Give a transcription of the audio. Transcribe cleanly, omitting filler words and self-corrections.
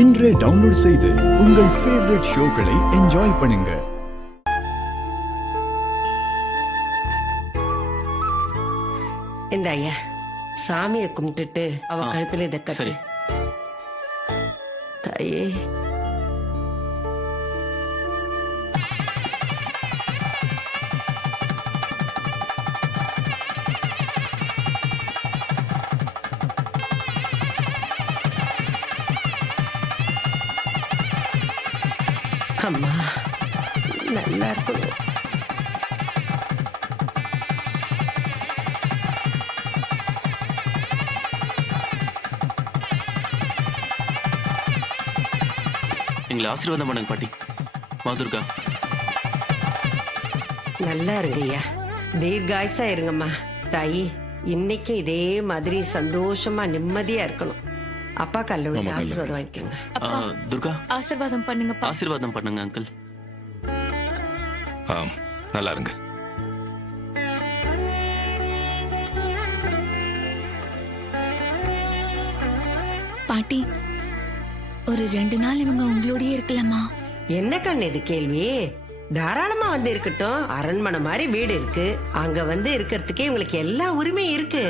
இன்றே டவுன்லோட் செய்து உங்கள் ஃபேவரட் ஷோக்களை என்ஜாய் பண்ணுங்க. இந்த ஐயா சாமியை கும்பிட்டுட்டு அவ கழுத்துல இதை கட்டு. தாயே அம்மா நல்லா இருக்கணும். எங்களை ஆசீர்வாதம் பண்ணுங்க பாட்டி. மாதுர்கா நல்லா இருங்க ஐயா, தீர்காயுசா இருங்கம்மா. தாயி இன்னைக்கும் இதே மாதிரி சந்தோஷமா நிம்மதியா இருக்கணும். அப்பா கல்ல விட்டு ஆசீர்வாதம் வாங்கிக்கோங்க. துர்கா ஆசீர்வாதம் பண்ணுங்க. ஆசீர்வாதம் பண்ணுங்க அங்கிள். நல்லா இருங்க. பாட்டி ஒரு 2 நாள் இவங்க உங்களோடயே இருக்கலாமா? என்ன கண்ணு இது கேள்வி? தாராளமா வந்து இருக்கட்டும். அரண்மனை மாதிரி வீடு இருக்கு, அங்க வந்து இருக்கிறதுக்கே உங்களுக்கு எல்லா உரிமையும் இருக்கு.